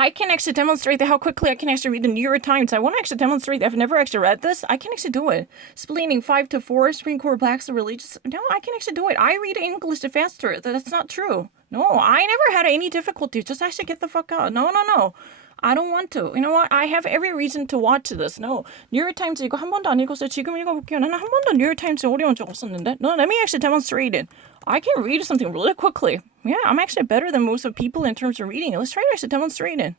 I can actually demonstrate how quickly I can actually read the New York Times. I want to actually demonstrate that I've never actually read this. I can actually do it. Splitting 5 to 4, Supreme Court blacks the religious. No, I can actually do it. I read English faster. That's not true. No, I never had any difficulty. Just actually get the fuck out. No, no, no. I don't want to. You know what? I have every reason to watch this. No. 뉴욕 타임즈 이거 한 번도 안 읽었어요. 지금 읽어볼게요. 나는 한 번도 뉴욕 타임즈 어려운 적 없었는데. No, let me actually demonstrate it. I can read something really quickly. Yeah, I'm actually better than most of people in terms of reading. Let's try to actually demonstrate it.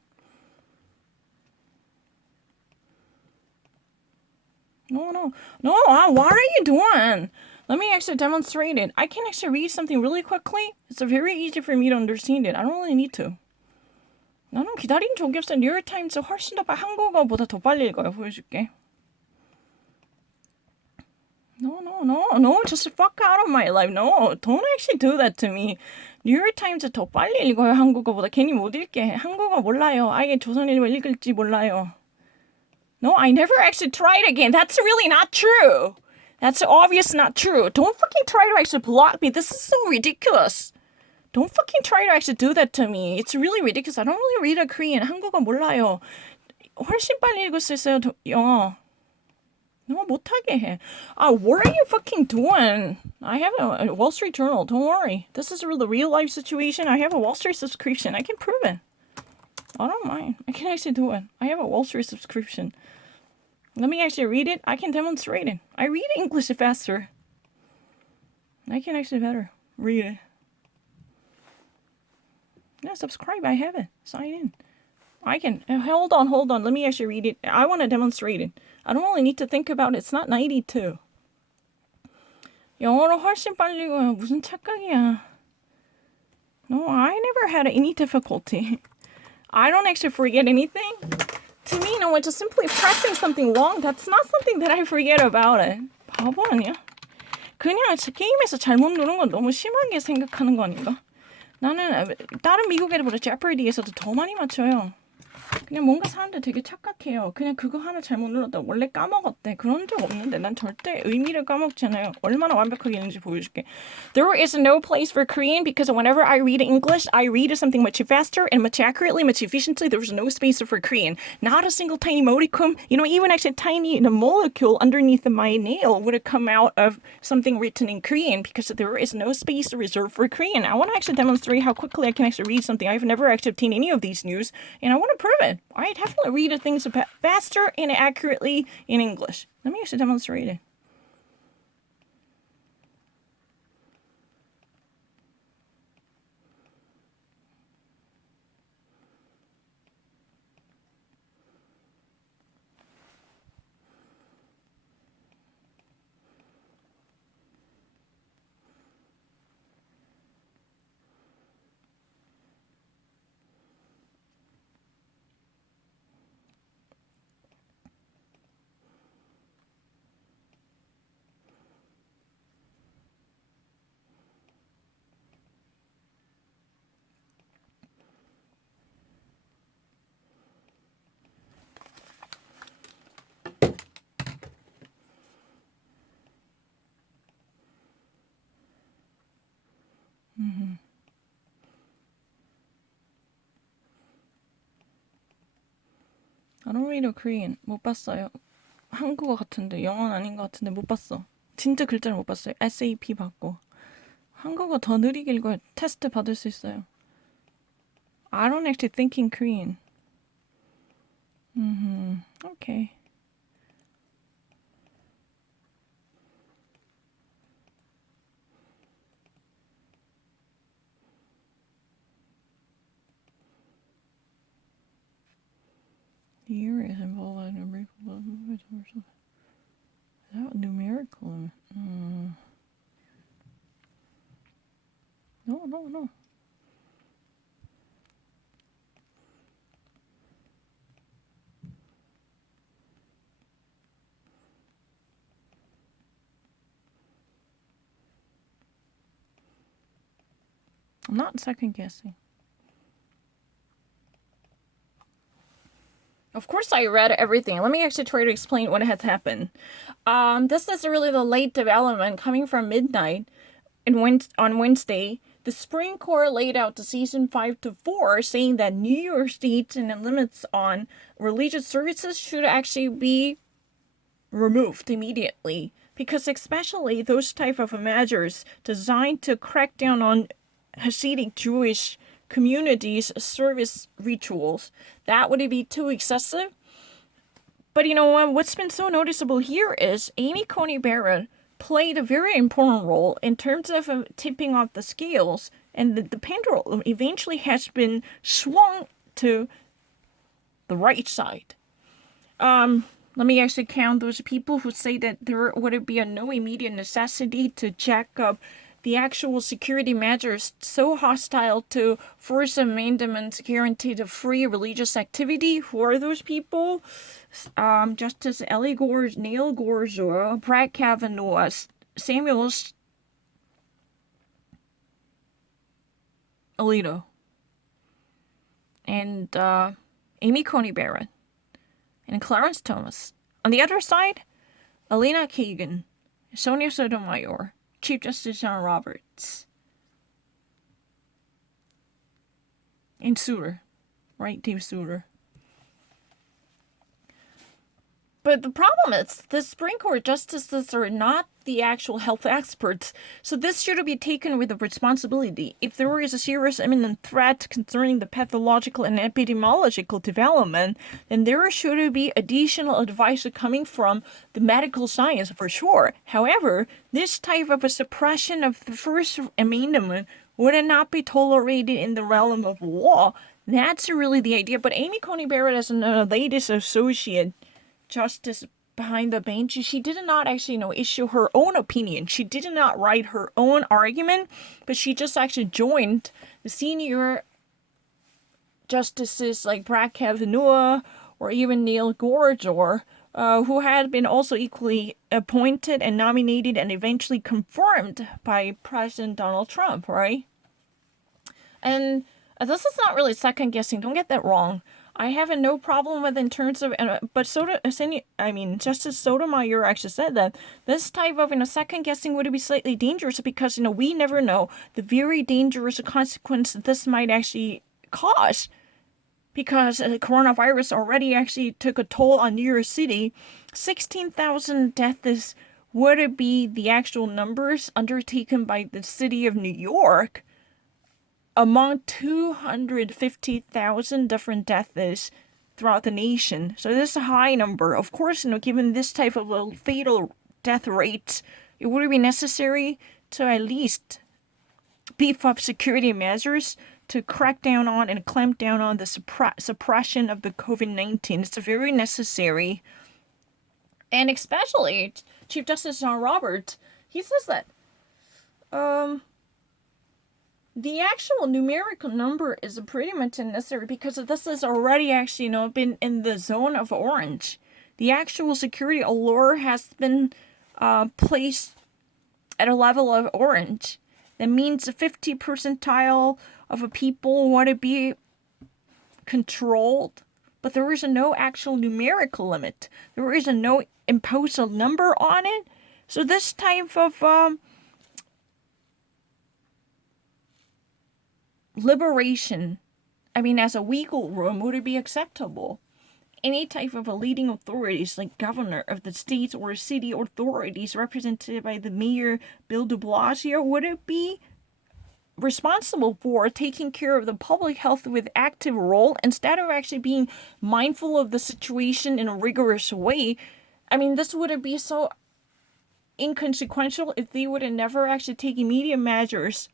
No, no, no. What are you doing? Let me actually demonstrate it. I can actually read something really quickly. It's very easy for me to understand it. I don't really need to. 나는 기다린 적이 없어. 뉴욕타임즈 훨씬 더 한국어보다 더 빨리 읽어요. 보여줄게. No, just fuck out of my life. No, don't actually do that to me. 뉴욕타임즈 더 빨리 읽어요. 한국어보다. 괜히 못 읽게. 한국어 몰라요. 아예 조선일보 읽을지 몰라요. No, I never actually tried again. That's really not true. That's obvious not true. Don't fucking try to actually block me. This is so ridiculous. Don't fucking try to actually do that to me. It's really ridiculous. I don't really read a Korean. 한국어 몰라요. 훨씬 빨리 읽을 수 있어요. 영어. 너무 못하게 해. What are you fucking doing? I have a Wall Street Journal. Don't worry. This is a real life situation. I have a Wall Street subscription. I can prove it. I don't mind. I can actually do it. I have a Wall Street subscription. Let me actually read it. I can demonstrate it. I read English faster. I can actually better read it. Yeah, subscribe. I have it. Sign in. I can. Hold on. Let me actually read it. I want to demonstrate it. I don't really need to think about it. It's not 92. 영어로 훨씬 빨리 읽어요. 무슨 착각이야. No, I never had any difficulty. I don't actually forget anything. To me, no, it's just simply pressing something wrong. That's not something that I forget about it. 바보 아니야? 그냥 게임에서 잘못 누른 건 너무 심하게 생각하는 거 아닌가? 나는 다른 미국 애들보다 제퍼디에서도 더 많이 맞춰요. 그냥 뭔가 사람들 되게 착각해요. 그냥 그거 하나 잘못 눌렀다 원래 까먹었대. 그런 적 없는데 난 절대 의미를 까먹지 않아요. 얼마나 완벽하게 있는지 보여줄게. There is no place for Korean because whenever I read English, I read something much faster and much accurately, much efficiently. There's no space for Korean. Not a single tiny modicum. You know, even actually tiny molecule underneath my nail would have come out of something written in Korean because there is no space reserved for Korean. I want to actually demonstrate how quickly I can actually read something. I've never actually obtained any of these news, and I want to prove it. I definitely read things faster and accurately in English. Let me actually demonstrate it. I don't read a Korean. 못 봤어요. 한국어 같은데 영어는 아닌 것 같은데 못 봤어. 진짜 글자를 못 봤어요. SAP 받고. 한국어 더 느리게 읽어야 테스트 받을 수 있어요. I don't actually think in Korean. Okay. The year is involved in numerical. Is that numerical? No. I'm not second guessing. Of course I read everything. Let me actually try to explain what has happened. This is really the late development coming from midnight on Wednesday the Supreme Court laid out the season 5 to 4, saying that New York State and the limits on religious services should actually be removed immediately, because especially those type of measures designed to crack down on Hasidic Jewish communities' service rituals, that would be too excessive. But you know what? What's been so noticeable here is Amy Coney Barrett played a very important role in terms of tipping off the scales, and the pendulum eventually has been swung to the right side. Let me actually count those people who say that there would be no immediate necessity to jack up the actual security measures so hostile to First Amendment's guarantee of free religious activity. Who are those people? Justice Ellie Gorsuch, Neil Gorsuch, Brett Kavanaugh, Samuel Alito, and Amy Coney Barrett, and Clarence Thomas. On the other side, Elena Kagan, Sonia Sotomayor, Chief Justice John Roberts, and Souter, right, Dave Souter. But the problem is, the Supreme Court justices are not the actual health experts, so this should be taken with a responsibility. If there is a serious imminent threat concerning the pathological and epidemiological development, then there should be additional advice coming from the medical science for sure. However, this type of a suppression of the First Amendment would not be tolerated in the realm of law. That's really the idea. But Amy Coney Barrett, as the latest associate justice behind the bench, she did not actually issue her own opinion. She did not write her own argument, but she just actually joined the senior justices like Brett Kavanaugh or even Neil Gorsuch, who had been also equally appointed and nominated and eventually confirmed by President Donald Trump, right? And this is not really second guessing. Don't get that wrong. I have no problem with in terms of, but Justice Sotomayor actually said that this type of second guessing would be slightly dangerous because we never know the very dangerous consequence this might actually cause, because the coronavirus already actually took a toll on New York City. 16,000 deaths would be the actual numbers undertaken by the city of New York, among 250,000 different deaths throughout the nation. So this is a high number. Of course, given this type of a fatal death rate, it would be necessary to at least beef up security measures to crack down on and clamp down on the suppression of the COVID-19. It's very necessary. And especially Chief Justice John Roberts, he says that the actual numerical number is pretty much unnecessary because this is already actually, been in the zone of orange. The actual security allure has been placed at a level of orange. That means the 50 percentile of a people want to be controlled, but there is no actual numerical limit. There is no imposed number on it. So this type of liberation, as a wiggle room, would it be acceptable? Any type of a leading authorities, like governor of the state or city authorities represented by the mayor, Bill de Blasio, would it be responsible for taking care of the public health with active role instead of actually being mindful of the situation in a rigorous way? This would be so inconsequential if they would have never actually take immediate measures,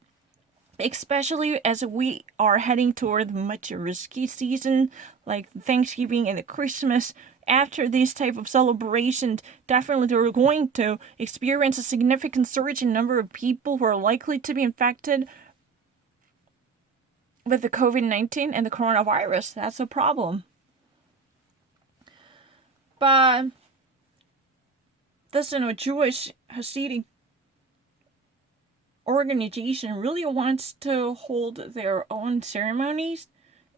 especially as we are heading toward much risky season like Thanksgiving and the Christmas. After these type of celebrations, definitely they're going to experience a significant surge in number of people who are likely to be infected with the COVID-19 and the coronavirus. That's a problem. But this Jewish Hasidic organization really wants to hold their own ceremonies,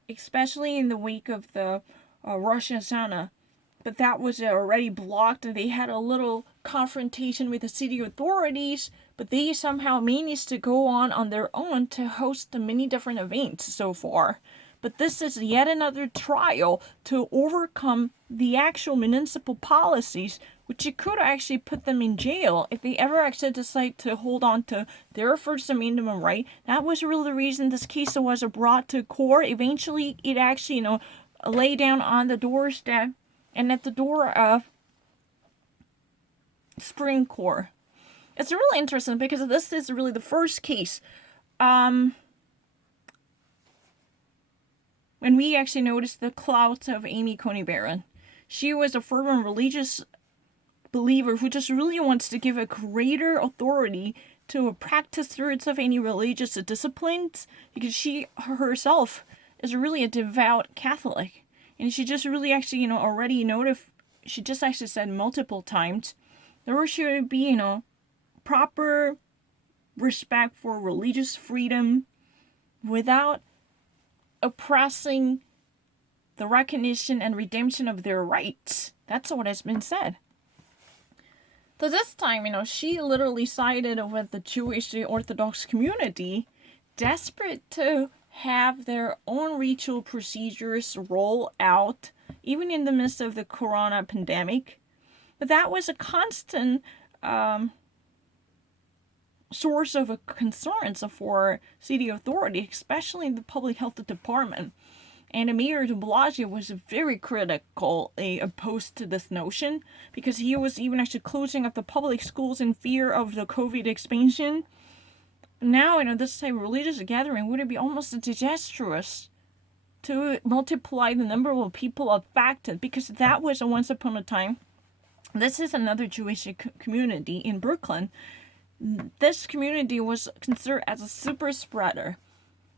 especially in the wake of the Rosh Hashanah. but that was already blocked, and they had a little confrontation with the city authorities, but they somehow managed to go on their own to host the many different events so far. But this is yet another trial to overcome the actual municipal policies, which it could actually put them in jail if they ever actually decide to hold on to their First Amendment right. That was really the reason this case was brought to court. Eventually, it actually, lay down on the doorstep and at the door of Supreme Court. It's really interesting because this is really the first case when we actually noticed the clout of Amy Coney Barrett. She was a fervent religious believer who just really wants to give a greater authority to practitioners of any religious disciplines, because she herself is really a devout Catholic. And she just really actually, already she just actually said multiple times there should be, proper respect for religious freedom without oppressing the recognition and redemption of their rights. That's what has been said. So this time, she literally sided with the Jewish Orthodox community, desperate to have their own ritual procedures roll out, even in the midst of the corona pandemic. But that was a constant source of concerns for city authority, especially in the public health department. And Mayor de Blasio was very critically opposed to this notion, because he was even actually closing up the public schools in fear of the COVID expansion. Now, this type of religious gathering would be almost disastrous to multiply the number of people affected, because that was once upon a time. This is another Jewish community in Brooklyn. This community was considered as a super spreader,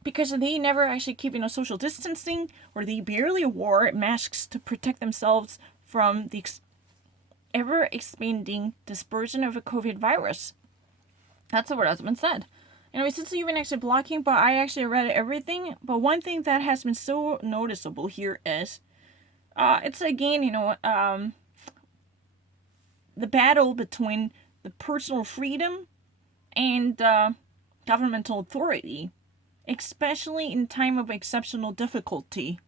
because they never actually keep social distancing, or they barely wore masks to protect themselves from the ever expanding dispersion of a COVID virus. That's what has been said. Since even actually blocking, but I actually read everything. But one thing that has been so noticeable here is, it's again, the battle between the personal freedom and governmental authority, especially in time of exceptional difficulty.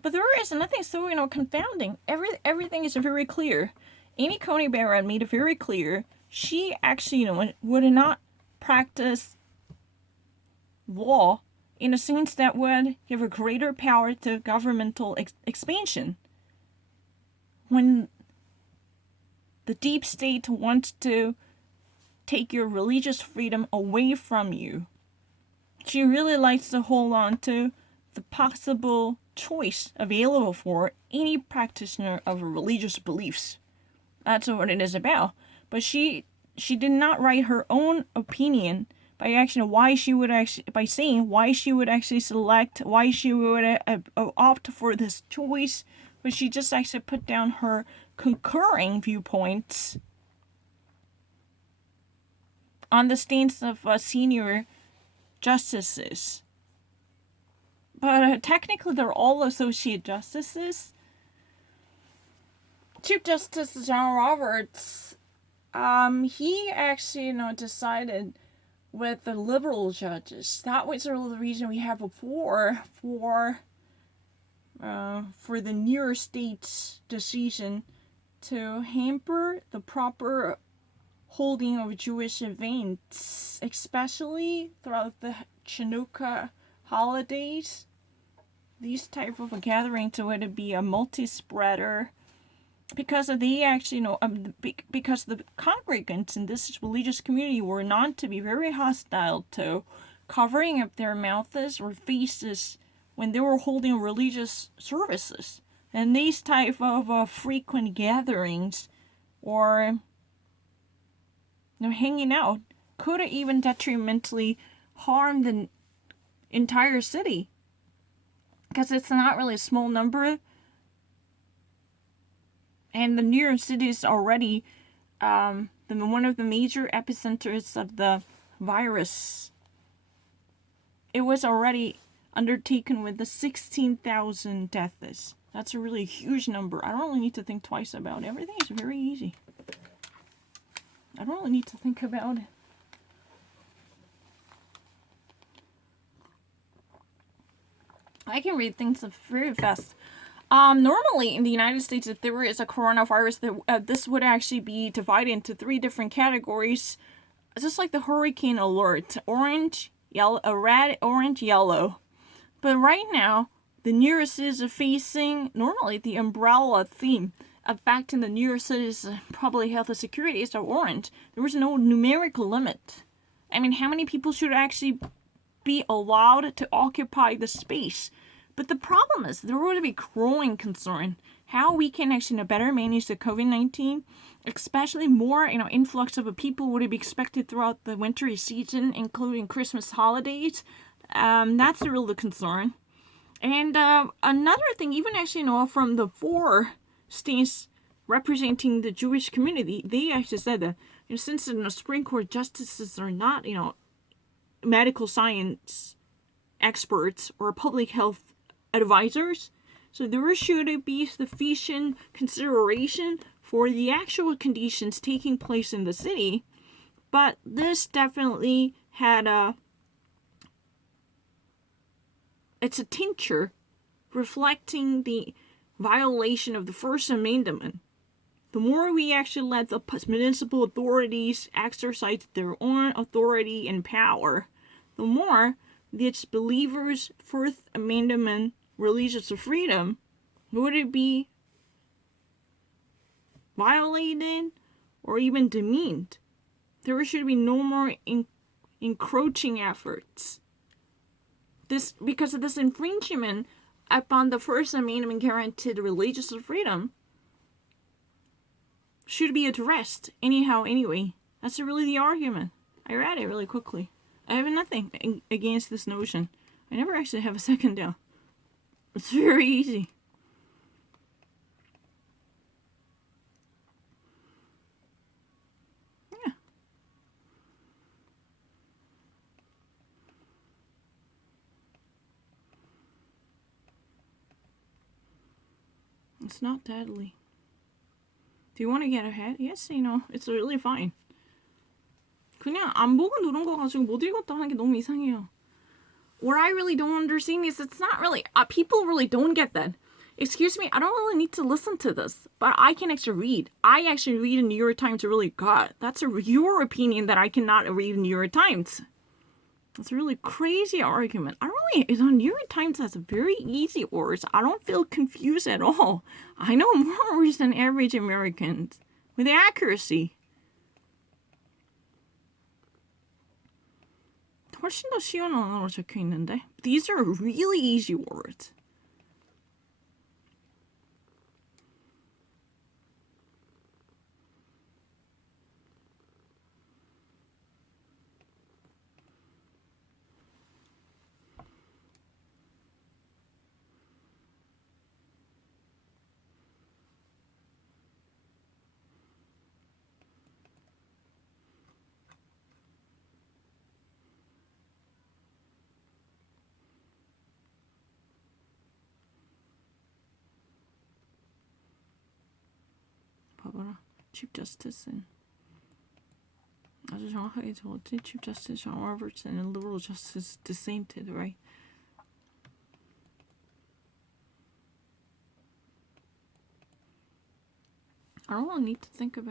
But there is nothing so confounding. Everything is very clear. Amy Coney Barrett made it very clear she actually would not practice law in a sense that would give a greater power to governmental expansion. When the deep state wants to take your religious freedom away from you, she really likes to hold on to the possible choice available for any practitioner of religious beliefs. That's what it is about. But she did not write her own opinion by saying why she would actually select, why she would opt for this choice, but she just actually put down her concurring viewpoints on the stance of senior justices. But technically they're all associate justices. Chief Justice John Roberts, he actually decided with the liberal judges. That was sort of the reason we have before for the New York State's decision to hamper the proper holding of Jewish events, especially throughout the Chanukah holidays. These type of a gathering to be a multi-spreader, because they actually because the congregants in this religious community were known to be very hostile to covering up their mouths or faces when they were holding religious services. And these type of frequent gatherings or hanging out could even detrimentally harm the entire city, because it's not really a small number, and the New York City is already one of the major epicenters of the virus. It was already undertaken with the 16,000 deaths. That's a really huge number. I don't really need to think twice about it. Everything is very easy. I don't really need to think about it. I can read things very fast. Normally in the United States, if there is a coronavirus, this would actually be divided into 3 different categories, just like the hurricane alert: orange, yellow, red, orange, yellow. But right now, the New York cities are facing normally the umbrella theme, affecting the New York city's public health and security is orange. There was no numerical limit. I mean, how many people should actually be allowed to occupy the space? But the problem is there would be growing concern how we can actually better manage the COVID-19, especially more influx of people would be expected throughout the winter season, including Christmas holidays. That's the real concern. And another thing, even actually from the 4 states representing the Jewish community, they actually said that since the Supreme Court justices are not medical science experts or public health advisors, so there should be sufficient consideration for the actual conditions taking place in the city. But this definitely had it's a tincture reflecting the violation of the First Amendment. The more we actually let the municipal authorities exercise their own authority and power, the more its believers' First Amendment religious freedom would it be violated or even demeaned. There should be no more encroaching efforts. Because of this infringement upon the First Amendment guaranteed religious freedom should be addressed anyway. That's really the argument. I read it really quickly. I have nothing against this notion. I never actually have a second down. It's very easy. Yeah. It's not deadly. Do you want to get ahead? Yes, it's really fine. 그냥 안 보고 누른 거 가지고 못 읽었다 하는 게 너무 이상해요. What I really don't understand is it's not really, people really don't get that. Excuse me, I don't really need to listen to this, but I can actually read. I actually read the New York Times really good. That's your opinion that I cannot read the New York Times. That's a really crazy argument. The New York Times has very easy words. I don't feel confused at all. I know more words than average Americans with accuracy. 훨씬 더 쉬운 언어로 적혀 있는데. These are really easy words. 봐봐라. Chief Justice는 아주 정확하게 적었지. Chief Justice John Roberts and Liberal Justice dissented, right? I don't really need to think about